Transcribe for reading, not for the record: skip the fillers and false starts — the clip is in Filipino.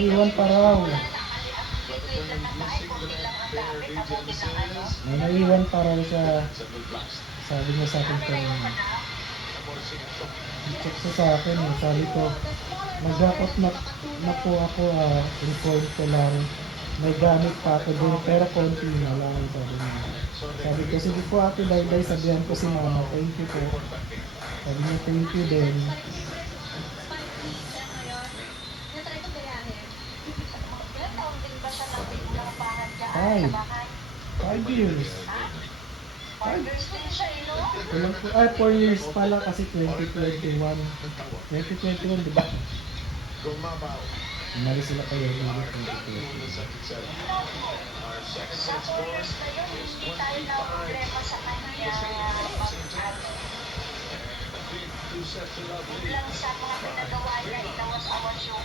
naiwan pa raw. May naiwan pa raw siya. Sabi niya sa akin kanina. I-check siya sa akin eh. Sabi ko, mag-drop na po ako, inform ko lang. May gamit pa ako doon, pero konti na lang, sabi niya. Sabi ko, sige po ate, dahil sabihan ko si mama, thank you po. Sabi niya, thank you din. Five. 5 years. 4 years pala kasi 2021. 2021, di ba? Umalis sila kayo ng 2021. Lang sa mga pinagawa niya, inawas-awas yung